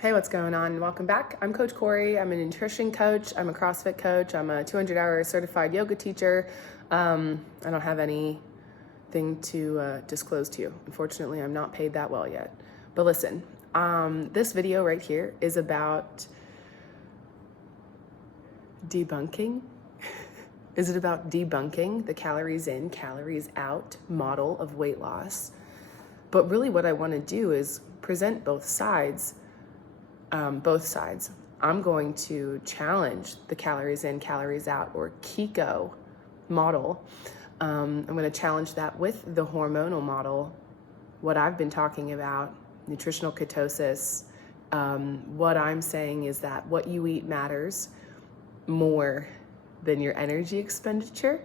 Hey, what's going on? Welcome back. I'm Coach Corey. I'm a nutrition coach. I'm a CrossFit coach. I'm a 200-hour certified yoga teacher. I don't have anything to disclose to you. Unfortunately, I'm not paid that well yet. But listen, this video right here is about debunking. Is it about debunking the calories in, calories out model of weight loss? But really what I want to do is present both sides. I'm going to challenge the calories in, calories out, or CiCo model. I'm going to challenge that with the hormonal model, what I've been talking about, nutritional ketosis. What I'm saying is that what you eat matters more than your energy expenditure,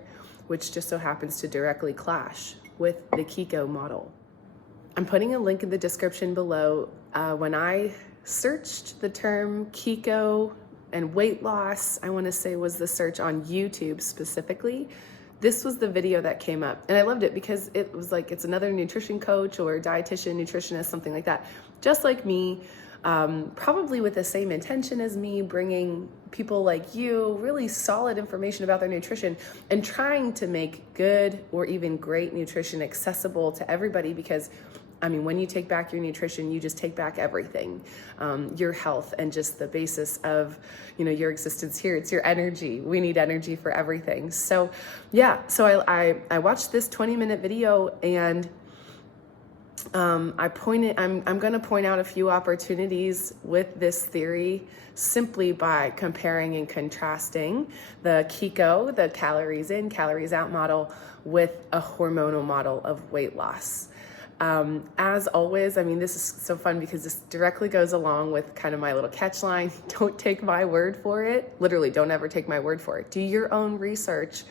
which just so happens to directly clash with the CiCo model. I'm putting a link in the description below. When I searched the term CiCo and weight loss, I want to say was the search on YouTube specifically, this was the video that came up. And I loved it because it was like, it's another nutrition coach or dietitian, nutritionist, something like that, just like me, probably with the same intention as me, bringing people like you really solid information about their nutrition and trying to make good or even great nutrition accessible to everybody. Because I mean, when you take back your nutrition, you just take back everything, your health and just the basis of, your existence here. It's your energy. We need energy for everything. So yeah, so I watched this 20-minute video and I'm going to point out a few opportunities with this theory simply by comparing and contrasting the CiCo, the calories in, calories out model, with a hormonal model of weight loss. As always, I mean, this is so fun because this directly goes along with kind of my little catch line. Don't take my word for it. Literally, don't ever take my word for it. Do your own research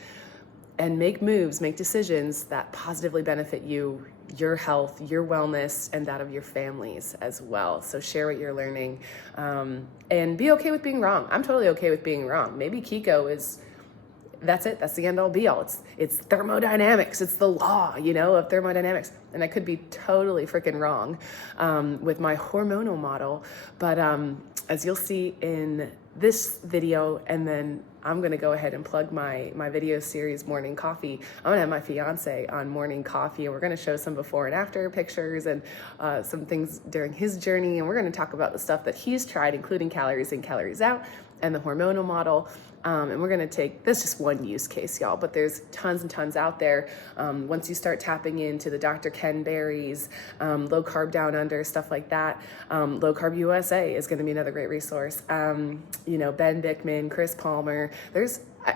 and make moves, make decisions that positively benefit you, your health, your wellness, and that of your families as well. So share what you're learning, and be okay with being wrong. I'm totally okay with being wrong. Maybe CiCo is, that's it. That's the end all be all. It's thermodynamics. It's the law, of thermodynamics. And I could be totally freaking wrong with my hormonal model. But as you'll see in this video, and then I'm going to go ahead and plug my video series, Morning Coffee. I'm going to have my fiance on Morning Coffee, and we're going to show some before and after pictures and some things during his journey. And we're going to talk about the stuff that he's tried, including calories in, calories out, and the hormonal model. And we're going to take, this just one use case, y'all, but there's tons and tons out there. Once you start tapping into the Dr. Ken Berry's, Low Carb Down Under, stuff like that, Low Carb USA is going to be another great resource. Ben Bickman, Chris Palmer,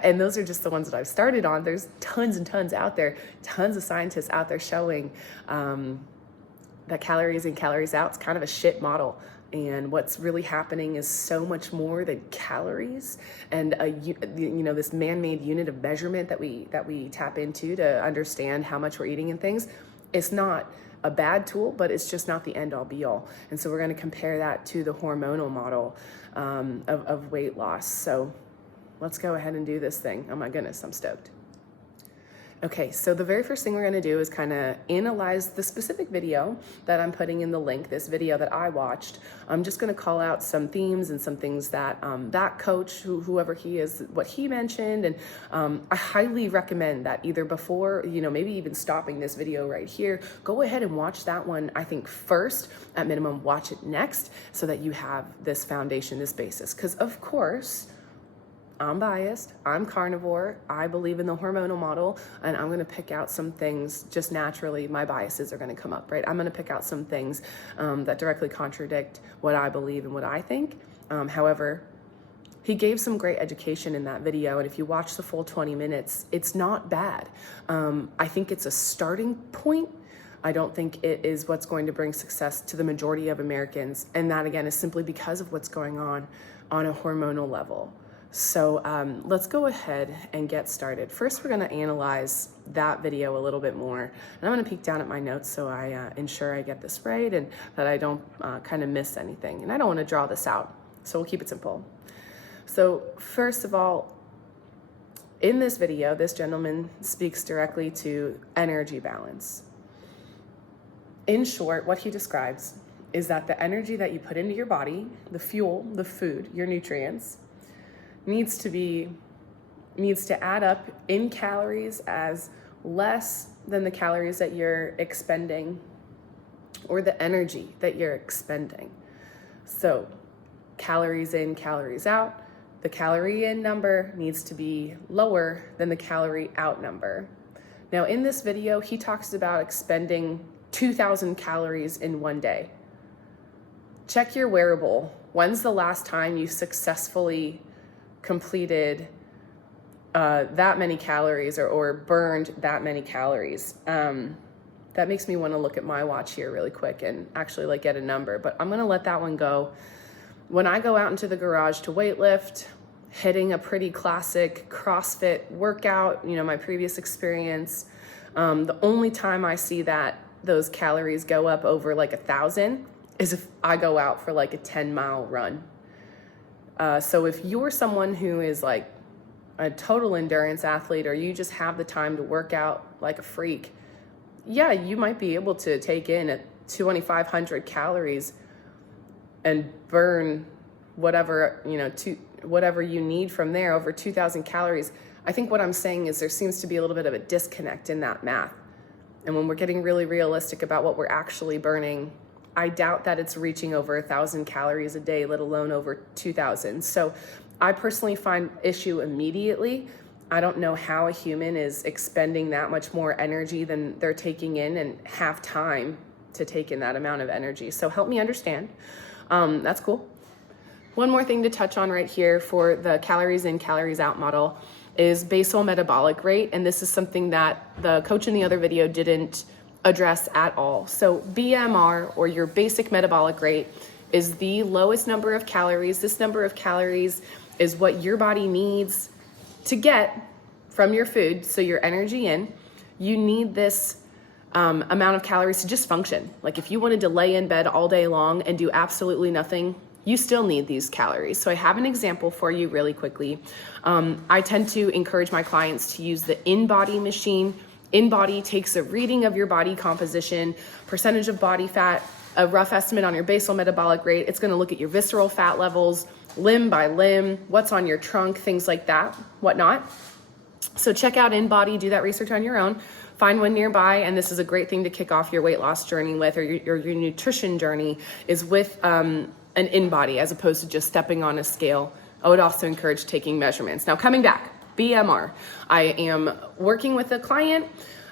and those are just the ones that I've started on. There's tons and tons out there, tons of scientists out there showing that calories in, calories out is kind of a shit model. And what's really happening is so much more than calories and this man-made unit of measurement that we tap into to understand how much we're eating and things. It's not a bad tool, but it's just not the end-all be-all. And so we're going to compare that to the hormonal model of weight loss. So let's go ahead and do this thing. Oh my goodness, I'm stoked. Okay, so the very first thing we're going to do is kind of analyze the specific video that I'm putting in the link, this video that I watched. I'm just going to call out some themes and some things that that coach, whoever he is, what he mentioned. And I highly recommend that either before, maybe even stopping this video right here, go ahead and watch that one, I think first, at minimum, watch it next so that you have this foundation, this basis. Because of course, I'm biased, I'm carnivore, I believe in the hormonal model, and I'm gonna pick out some things just naturally, my biases are gonna come up, right? I'm gonna pick out some things that directly contradict what I believe and what I think. However, he gave some great education in that video, and if you watch the full 20 minutes, it's not bad. I think it's a starting point. I don't think it is what's going to bring success to the majority of Americans, and that again is simply because of what's going on a hormonal level. So let's go ahead and get started. First, we're going to analyze that video a little bit more. And I'm going to peek down at my notes so I ensure I get this right and that I don't kind of miss anything. And I don't want to draw this out, so we'll keep it simple. So first of all, in this video, this gentleman speaks directly to energy balance. In short, what he describes is that the energy that you put into your body, the fuel, the food, your nutrients, needs to add up in calories as less than the calories that you're expending or the energy that you're expending. So calories in, calories out. The calorie in number needs to be lower than the calorie out number. Now in this video, he talks about expending 2,000 calories in one day. Check your wearable. When's the last time you successfully completed that many calories or burned that many calories? That makes me want to look at my watch here really quick and actually like get a number, but I'm going to let that one go. When I go out into the garage to weightlift, hitting a pretty classic CrossFit workout, my previous experience, the only time I see that those calories go up over like 1,000 is if I go out for like a 10-mile run. So if you're someone who is like a total endurance athlete, or you just have the time to work out like a freak, yeah, you might be able to take in at 2,500 calories and burn whatever, whatever you need from there, over 2,000 calories. I think what I'm saying is there seems to be a little bit of a disconnect in that math. And when we're getting really realistic about what we're actually burning, I doubt that it's reaching over 1,000 calories a day, let alone over 2,000. So I personally find issue immediately. I don't know how a human is expending that much more energy than they're taking in and have time to take in that amount of energy. So help me understand. That's cool. One more thing to touch on right here for the calories in, calories out model is basal metabolic rate. And this is something that the coach in the other video didn't address at all. So BMR, or your basic metabolic rate, is the lowest number of calories. This number of calories is what your body needs to get from your food, so your energy in. You need this amount of calories to just function. Like if you wanted to lay in bed all day long and do absolutely nothing, you still need these calories. So I have an example for you really quickly. I tend to encourage my clients to use the InBody machine. InBody takes a reading of your body composition, percentage of body fat, a rough estimate on your basal metabolic rate. It's going to look at your visceral fat levels, limb by limb, what's on your trunk, things like that, whatnot. So check out InBody, do that research on your own, find one nearby, and this is a great thing to kick off your weight loss journey with, or your nutrition journey, is with an InBody as opposed to just stepping on a scale. I would also encourage taking measurements. Now coming back, BMR. I am working with a client.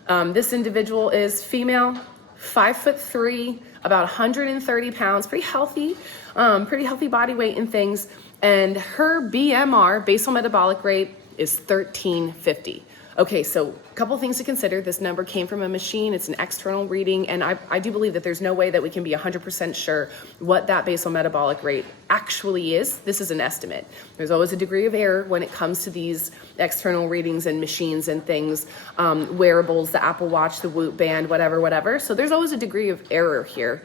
This individual is female, 5'3", about 130 pounds, pretty healthy body weight and things. And her BMR, basal metabolic rate, is 1350. Okay, so a couple things to consider. This number came from a machine. It's an external reading, and I do believe that there's no way that we can be 100% sure what that basal metabolic rate actually is. This is an estimate. There's always a degree of error when it comes to these external readings and machines and things, wearables, the Apple Watch, the Whoop band, whatever. So there's always a degree of error here.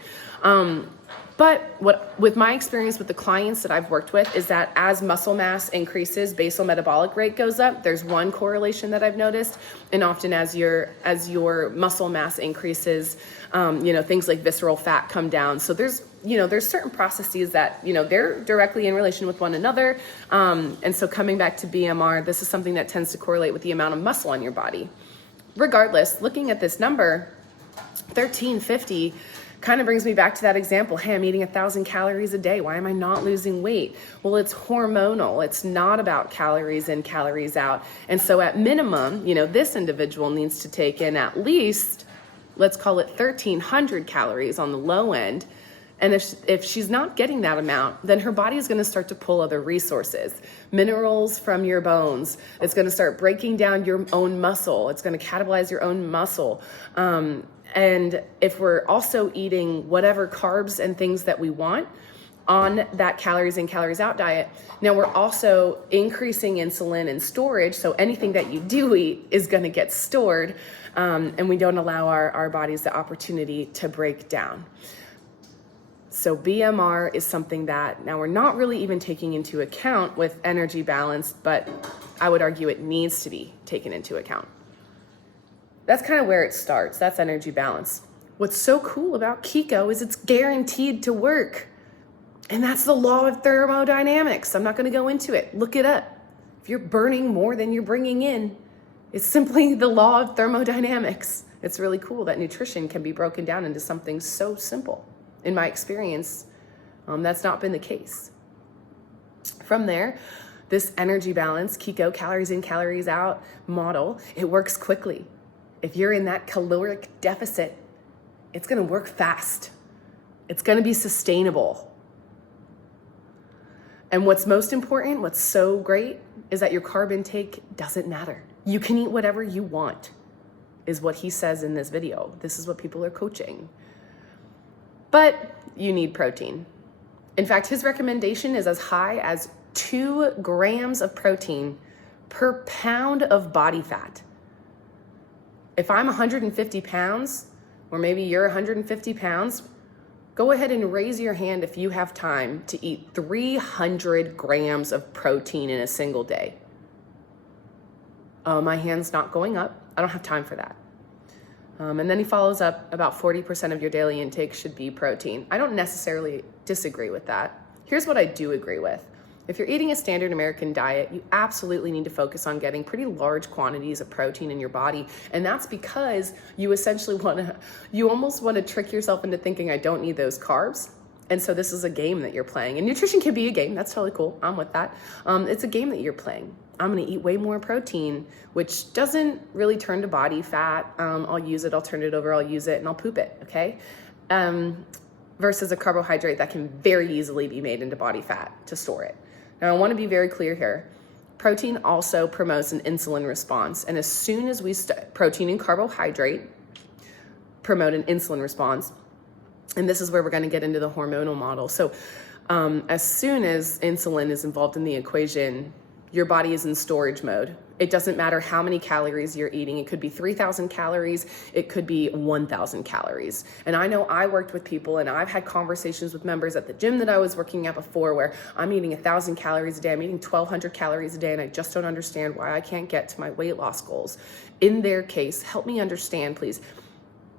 But with my experience with the clients that I've worked with is that as muscle mass increases, basal metabolic rate goes up. There's one correlation that I've noticed, and often as your muscle mass increases, things like visceral fat come down. So there's certain processes that, they're directly in relation with one another. And so coming back to BMR, this is something that tends to correlate with the amount of muscle on your body. Regardless, looking at this number, 1350, kind of brings me back to that example. Hey, I'm eating 1,000 calories a day. Why am I not losing weight? Well, it's hormonal. It's not about calories in, calories out. And so at minimum, this individual needs to take in at least, let's call it 1,300 calories on the low end. And if she's not getting that amount, then her body is going to start to pull other resources, minerals from your bones. It's going to start breaking down your own muscle. It's going to catabolize your own muscle. And if we're also eating whatever carbs and things that we want on that calories in, calories out diet, now we're also increasing insulin and storage. So anything that you do eat is going to get stored. And we don't allow our bodies the opportunity to break down. So BMR is something that now we're not really even taking into account with energy balance, but I would argue it needs to be taken into account. That's kind of where it starts. That's energy balance. What's so cool about CiCo is it's guaranteed to work. And that's the law of thermodynamics. I'm not going to go into it. Look it up. If you're burning more than you're bringing in, it's simply the law of thermodynamics. It's really cool that nutrition can be broken down into something so simple. In my experience, that's not been the case. From there, this energy balance, CiCo, calories in, calories out model, it works quickly. If you're in that caloric deficit, it's going to work fast. It's going to be sustainable. And what's most important, what's so great, is that your carb intake doesn't matter. You can eat whatever you want, is what he says in this video. This is what people are coaching. But you need protein. In fact, his recommendation is as high as 2 grams of protein per pound of body fat. If I'm 150 pounds, or maybe you're 150 pounds, go ahead and raise your hand if you have time to eat 300 grams of protein in a single day. My hand's not going up. I don't have time for that. And then he follows up, about 40% of your daily intake should be protein. I don't necessarily disagree with that. Here's what I do agree with. If you're eating a standard American diet, you absolutely need to focus on getting pretty large quantities of protein in your body. And that's because you essentially you almost want to trick yourself into thinking, I don't need those carbs. And so this is a game that you're playing. And nutrition can be a game. That's totally cool. I'm with that. It's a game that you're playing. I'm going to eat way more protein, which doesn't really turn to body fat. I'll use it, I'll turn it over, I'll use it, and I'll poop it, okay? Versus a carbohydrate that can very easily be made into body fat to store it. Now, I want to be very clear here. Protein also promotes an insulin response. And as soon as protein and carbohydrate promote an insulin response, and this is where we're going to get into the hormonal model. So as soon as insulin is involved in the equation, your body is in storage mode. It doesn't matter how many calories you're eating. It could be 3,000 calories. It could be 1,000 calories. And I know I worked with people and I've had conversations with members at the gym that I was working at before where I'm eating 1,000 calories a day. I'm eating 1,200 calories a day and I just don't understand why I can't get to my weight loss goals. In their case, help me understand, please,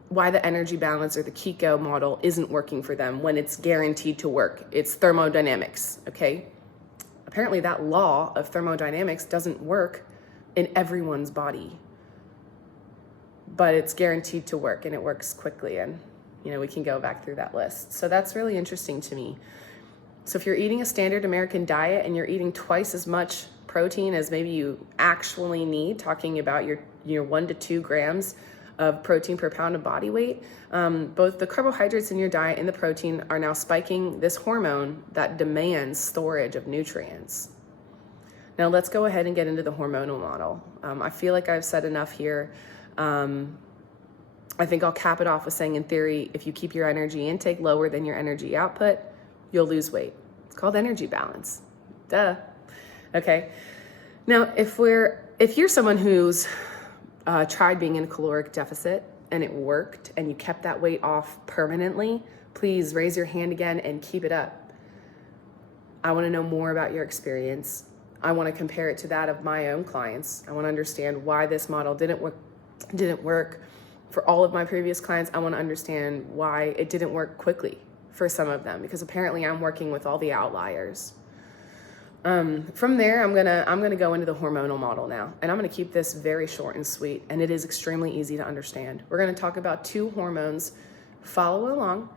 why the energy balance or the CiCo model isn't working for them when it's guaranteed to work. It's thermodynamics, okay? Apparently that law of thermodynamics doesn't work in everyone's body, but it's guaranteed to work and it works quickly. And, we can go back through that list. So that's really interesting to me. So if you're eating a standard American diet and you're eating twice as much protein as maybe you actually need, talking about your 1 to 2 grams of protein per pound of body weight, both the carbohydrates in your diet and the protein are now spiking this hormone that demands storage of nutrients. Now let's go ahead and get into the hormonal model. I feel like I've said enough here. I think I'll cap it off with saying, in theory, if you keep your energy intake lower than your energy output, you'll lose weight. It's called energy balance. Duh. Okay. Now, if you're someone who's tried being in a caloric deficit and it worked and you kept that weight off permanently, please raise your hand again and keep it up. I want to know more about your experience. I want to compare it to that of my own clients. I want to understand why this model didn't work for all of my previous clients. I want to understand why it didn't work quickly for some of them, because apparently I'm working with all the outliers. From there, I'm gonna go into the hormonal model now, and I'm gonna keep this very short and sweet, and it is extremely easy to understand. We're gonna talk about 2 hormones. Follow along,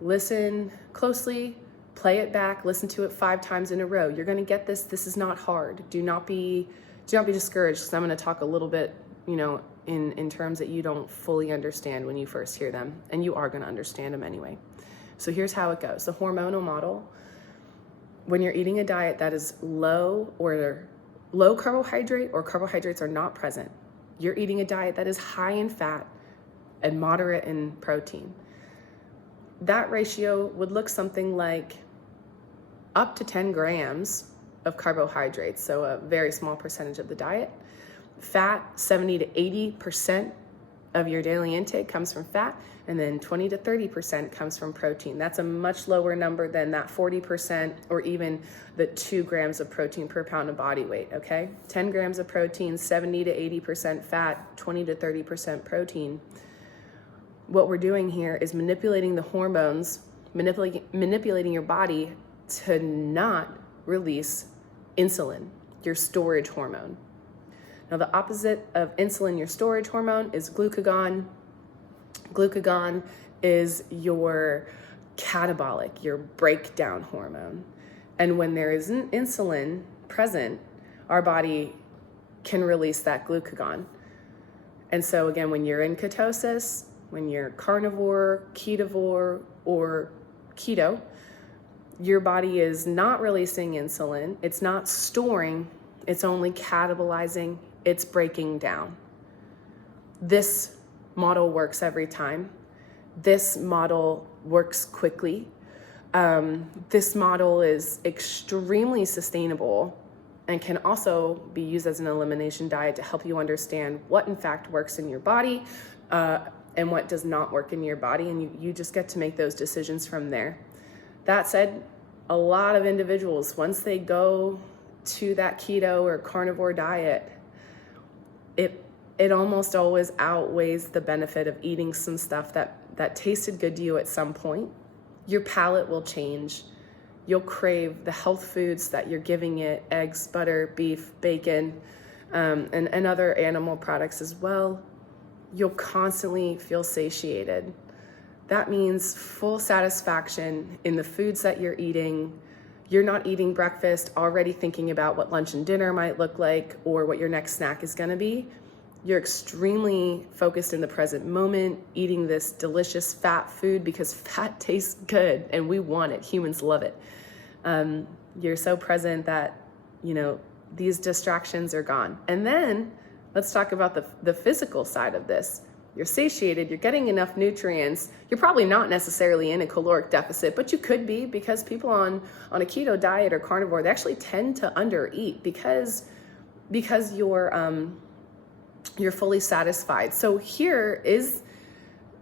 listen closely, play it back, listen to it 5 times in a row. You're gonna get this. This is not hard. Do not be discouraged, because I'm gonna talk a little bit, in terms that you don't fully understand when you first hear them, and you are gonna understand them anyway. So here's how it goes. The hormonal model. When you're eating a diet that is low carbohydrate or carbohydrates are not present, you're eating a diet that is high in fat and moderate in protein. That ratio would look something like up to 10 grams of carbohydrates, so a very small percentage of the diet. Fat, 70 to 80% of your daily intake comes from fat, and then 20 to 30% comes from protein. That's a much lower number than that 40% or even the 2 grams of protein per pound of body weight, okay? 10 grams of protein, 70 to 80% fat, 20 to 30% protein. what we're doing here is manipulating the hormones, manipulating your body to not release insulin, your storage hormone. Now, the opposite of insulin, your storage hormone, is glucagon. Glucagon is your catabolic, your breakdown hormone. And when there isn't insulin present, our body can release that glucagon. And so again, when you're in ketosis, when you're carnivore, ketovore, or keto, your body is not releasing insulin. It's not storing. It's only catabolizing. It's breaking down. This model works every time. This model works quickly. This model is extremely sustainable and can also be used as an elimination diet to help you understand what in fact works in your body and what does not work in your body, and you just get to make those decisions from there. That said, a lot of individuals, once they go to that keto or carnivore diet, it almost always outweighs the benefit of eating some stuff that tasted good to you at some point. Your palate will change. You'll crave the health foods that you're giving it, eggs, butter, beef, bacon, and other animal products as well. You'll constantly feel satiated. That means full satisfaction in the foods that you're eating. You're not eating breakfast already thinking about what lunch and dinner might look like or what your next snack is gonna be. You're extremely focused in the present moment, eating this delicious fat food because fat tastes good and we want it. Humans love it. You're so present that, these distractions are gone. And then let's talk about the physical side of this. You're satiated, you're getting enough nutrients. You're probably not necessarily in a caloric deficit, but you could be, because people on a keto diet or carnivore, they actually tend to undereat because you're fully satisfied. So here is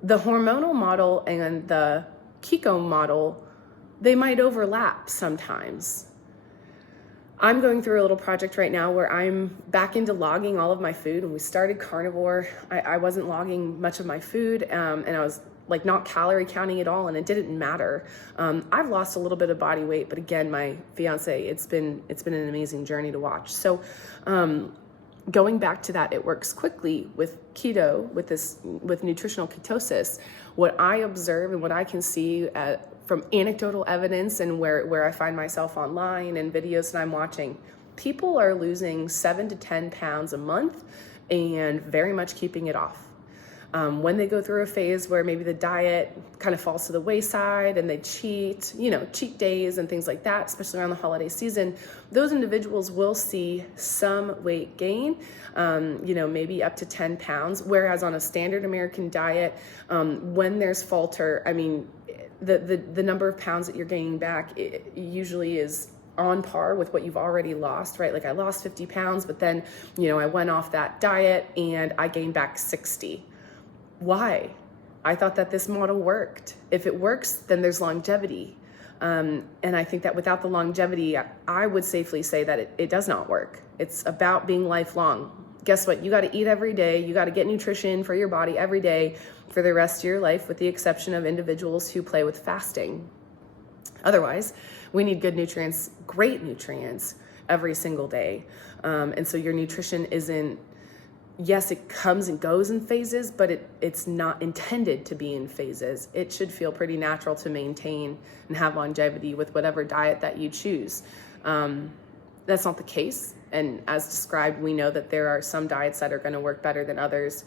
the hormonal model and the CiCo model. They might overlap sometimes. I'm going through a little project right now where I'm back into logging all of my food. When we started carnivore, I wasn't logging much of my food, and I was like not calorie counting at all, and it didn't matter. I've lost a little bit of body weight, but again, my fiance, it's been an amazing journey to watch. So going back to that, it works quickly with keto, with nutritional ketosis. What I observe and what I can see from anecdotal evidence and where I find myself online and videos that I'm watching, people are losing 7 to 10 pounds a month and very much keeping it off. When they go through a phase where maybe the diet kind of falls to the wayside and they cheat days and things like that, especially around the holiday season, those individuals will see some weight gain, maybe up to 10 pounds. Whereas on a standard American diet, when there's falter, the number of pounds that you're gaining back usually is on par with what you've already lost, right? Like I lost 50 pounds, but then, I went off that diet and I gained back 60. Why? I thought that this model worked. If it works, then there's longevity. And I think that without the longevity, I would safely say that it does not work. It's about being lifelong. Guess what? You got to eat every day. You got to get nutrition for your body every day for the rest of your life, with the exception of individuals who play with fasting. Otherwise, we need good nutrients, great nutrients every single day. And so your nutrition isn't, yes, it comes and goes in phases, but it's not intended to be in phases. It should feel pretty natural to maintain and have longevity with whatever diet that you choose. That's not the case. And as described, we know that there are some diets that are going to work better than others.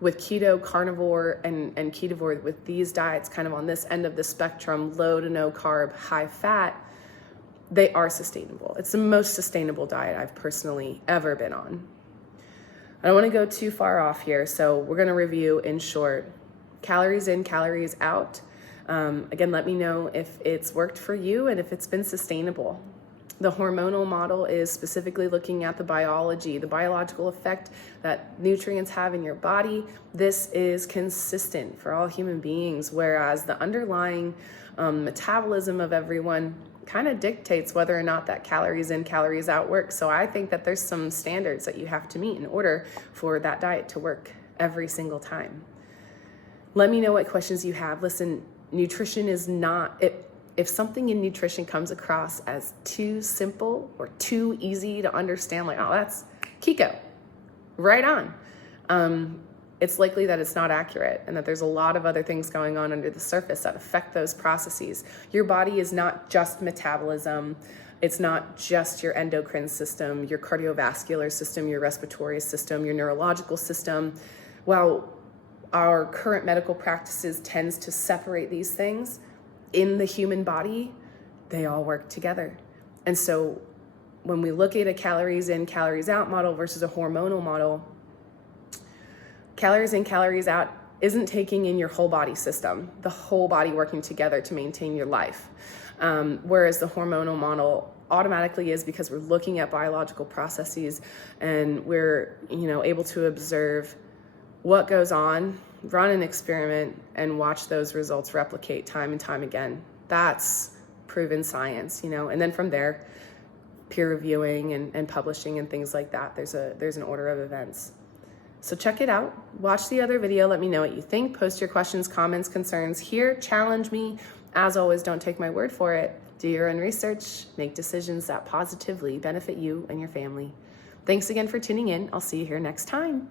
With keto, carnivore, and ketovore, with these diets kind of on this end of the spectrum, low to no carb, high fat, they are sustainable. It's the most sustainable diet I've personally ever been on. I don't want to go too far off here, so we're going to review in short. Calories in, calories out. Again, let me know if it's worked for you and if it's been sustainable. The hormonal model is specifically looking at the biology, the biological effect that nutrients have in your body. This is consistent for all human beings, whereas the underlying metabolism of everyone kind of dictates whether or not that calories in, calories out works. So I think that there's some standards that you have to meet in order for that diet to work every single time. Let me know what questions you have. Listen, nutrition is not, if something in nutrition comes across as too simple or too easy to understand, like, oh, that's CiCo, right on. It's likely that it's not accurate and that there's a lot of other things going on under the surface that affect those processes. Your body is not just metabolism. It's not just your endocrine system, your cardiovascular system, your respiratory system, your neurological system. While our current medical practices tends to separate these things, in the human body, they all work together. And so when we look at a calories in, calories out model versus a hormonal model, calories in, calories out isn't taking in your whole body system, the whole body working together to maintain your life. Whereas the hormonal model automatically is, because we're looking at biological processes and we're, able to observe what goes on, run an experiment, and watch those results replicate time and time again. That's proven science, and then from there, peer reviewing and publishing and things like that. There's an order of events. So check it out. Watch the other video. Let me know what you think. Post your questions, comments, concerns here. Challenge me. As always, don't take my word for it. Do your own research. Make decisions that positively benefit you and your family. Thanks again for tuning in. I'll see you here next time.